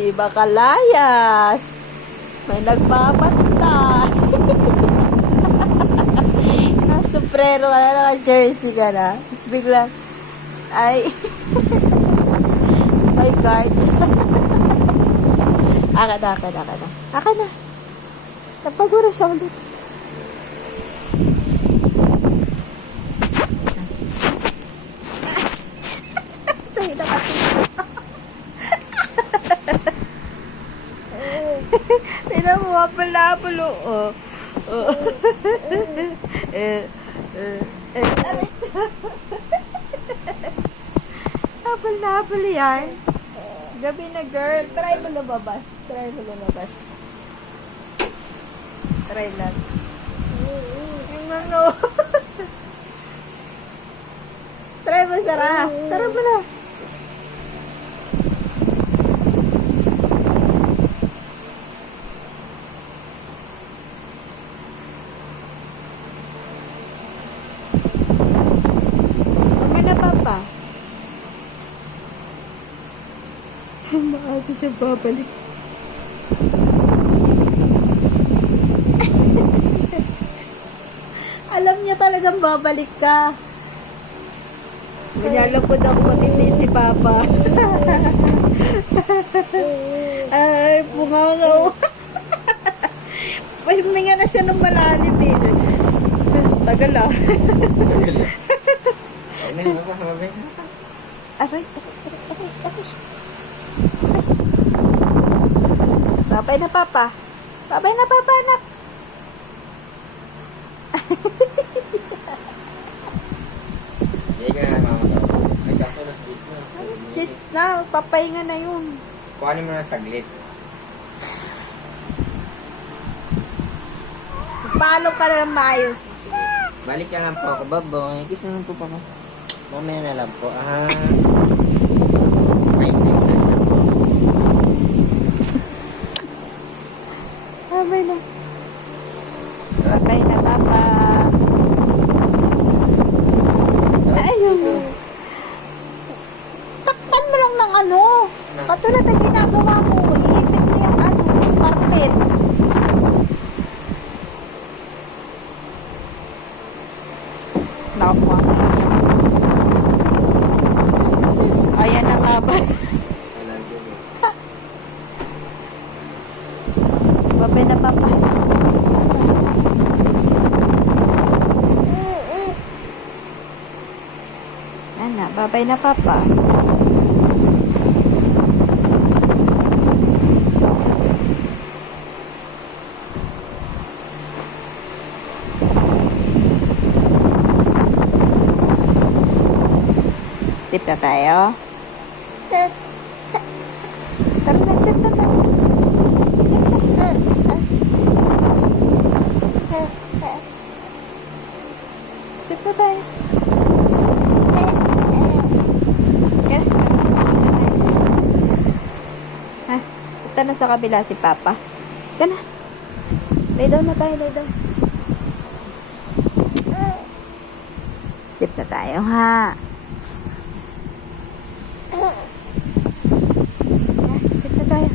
Di ba kalayas? May nagbabantay. Suprero ka na, naka-jersey ka na. Tapos biglang, ay, my card. Aka na. Napagura siya ulit. Sa'yo nakatingin. Tignan mo, apal-apal, oh. Apal yan. Gabi na, girl. Try mo lumabas. Try lang. Yung mga... Try mo, Sarah. Sarah mo na. Papa. Maasa siya babalik. Alam niya talagang babalik ka. Manялapod ako matindi si Papa. Ay, pungangaw. Pahiminga na siya ng malalim eh. Tagal ah. Aray. Babay na, Papa. Anak. Hindi ka na mama sa ako. Ay, kaso na space na. Kiss na. Papahinga na yun. Kuhanin mo na saglit. Paano ka na maayos? Sige. Balik ka lang po ako, baboy. Kiss na lang po pa ko. Mamaya na lang po. Nice na po. Babay na. Babay na, Papa. Ayun. Takpan mo lang ng ano. Katulad ang ginagawa mo. Iipit mo yung carpet. Nakuha mo. Ayan na nga ba? Babay na, Papa. Ana, babay na, Papa. Step na tayo. Tara na, step na tayo. Step na tayo. Ha? Punta na sa kabila si Papa. Gana. Lay down na tayo, lay down. Step na tayo, ha? Step na tayo.